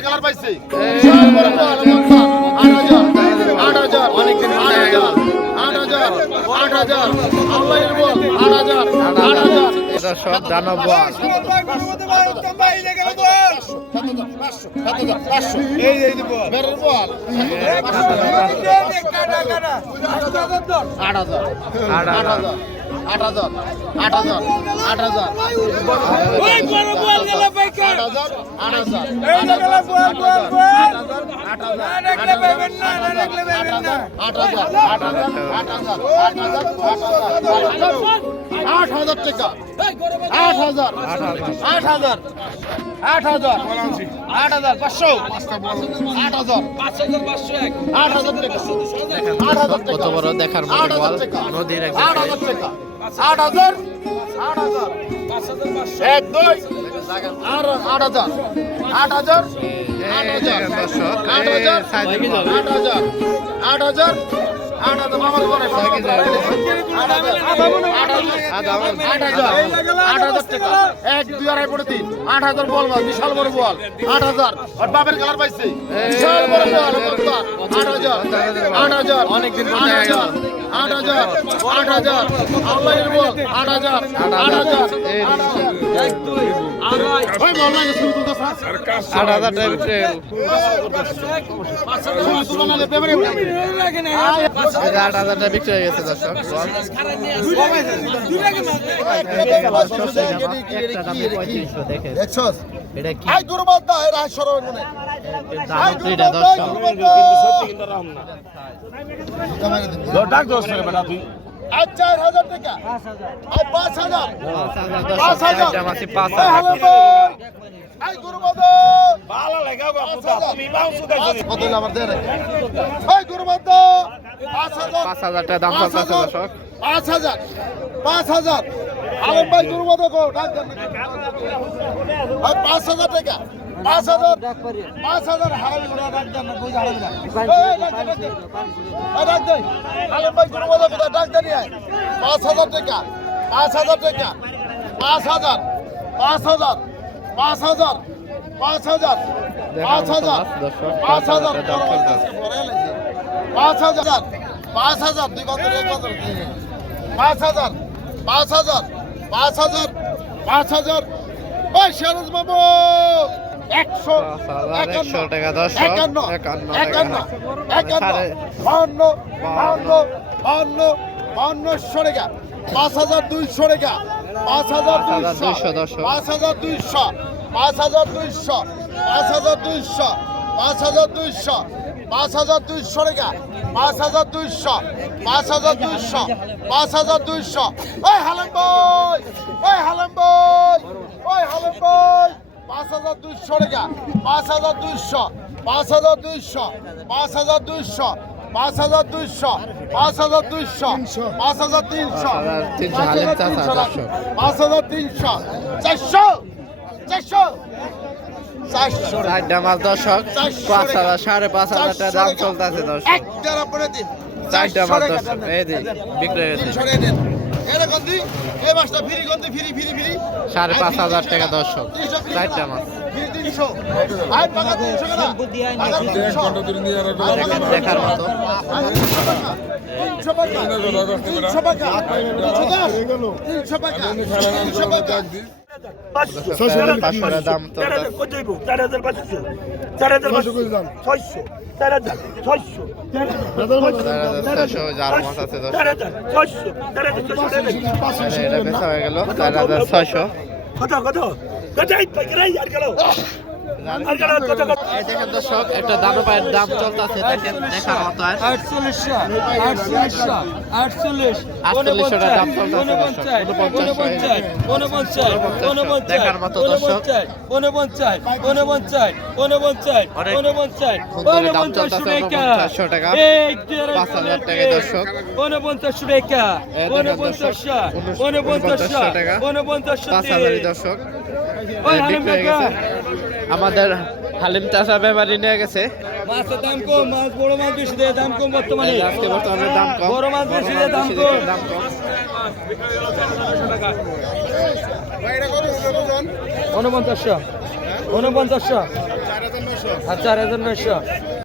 বাপের কালার পাইছে বিশাল বড় বল 8,000 অনেকদিন 8,000 আল্লাহর বল 8,000 এটা সব দানব বল। কত বড় দেখার মতো বল নদীর একদম 8,000 এক দুই 8,000 এক দুই আড়াই পড়ে 3 8,000 বল বিশাল বড় বল 8,000 আর বাপের কালার পাইছে বিশাল বড় বল 8,000 অনেকদিন 8,000 আল্লাহর বল 8,000 ওই বল না শুরু তো 8,000 টাকা ট্রেল। এটা 8,000 টাকা বিক্রি হয়ে গেছে দর্শক। একটা দামে 3500 দেখেন। এটা কি আই গুরবাদ দা এর আই সরব মনে দামটা দর্শক। ডাক দোষ বেটা তুই আই 4,000 টাকা আই 5,000 5,000 মাসি 5,000 আই গুরবাদ ভালো লাগা বাবা তুমি বাউসু দেছো কত আমার দেন আই গুরবাদ 5,000 টাকা দাম চলছে দর্শক। 5,000 আলম ভাই গুরবাদ কো ডাক দেন আই 5,000 টাকা 5,000 হারামি ঘোড়া ডাক দেন না কই হারামি না ডাক দেন আলম ভাই গুরবাদ কো ডাক দেন 5,000 টাকা 5,000 টাকা 5,000 5,000 5,000 5,000 দুই কত এক কত 5,000 ওই শেরজ বাবু 100 টাকা দর্শক। 5,200 টাকা 5,200 টাকা 5,200 দর্শক। 5,200 5,200 5,200 5,200 5,200 টাকা 5,200 5,200 5,200 ওই হালাম ভাই 5,200 টাকা 5,200 5,200 5,200 5,200 5,200 5,300 5,300 400 চারটা মাছ দর্শক 5,000 5,500 টাকা দাম চলতেছে দর্শক। একটার উপরে দিন চারটা মাছ দর্শক এই যে বিক্রি হয়ে গেছে। এরকম দি এই মাছটা ফ্রি গন্দি ফ্রি 5,500 টাকা দর্শক চারটা মাছ দেখার মতো। 500 দাম তো 4,600 যার মাছ আছে দর্শক। এটা বেচা হয়ে গেল 4,600। এই দেখেন দর্শক একটা দানবের দাম চলতেছে দেখেন দেখার মতো। 48 দাম চলতেছে দর্শক। দেখার মতো দর্শক দাম চলতেছে 4900 টাকা 5,000 টাকা দর্শক। 49 টাকা 4900 টাকা 5,000 দর্শক বিক্রি হয়ে গেছে। আমাদের হালিম চাষা ব্যাপারী নিয়ে গেছে। মাছের দাম কম, মাছ বড় মাছ বেশি দেয় দাম কম বর্তমানে। আজকে বর্তমানে দাম কম, বড় মাছ বেশি দেয় দাম কম। দাম কম। 49 49 900 আর 4900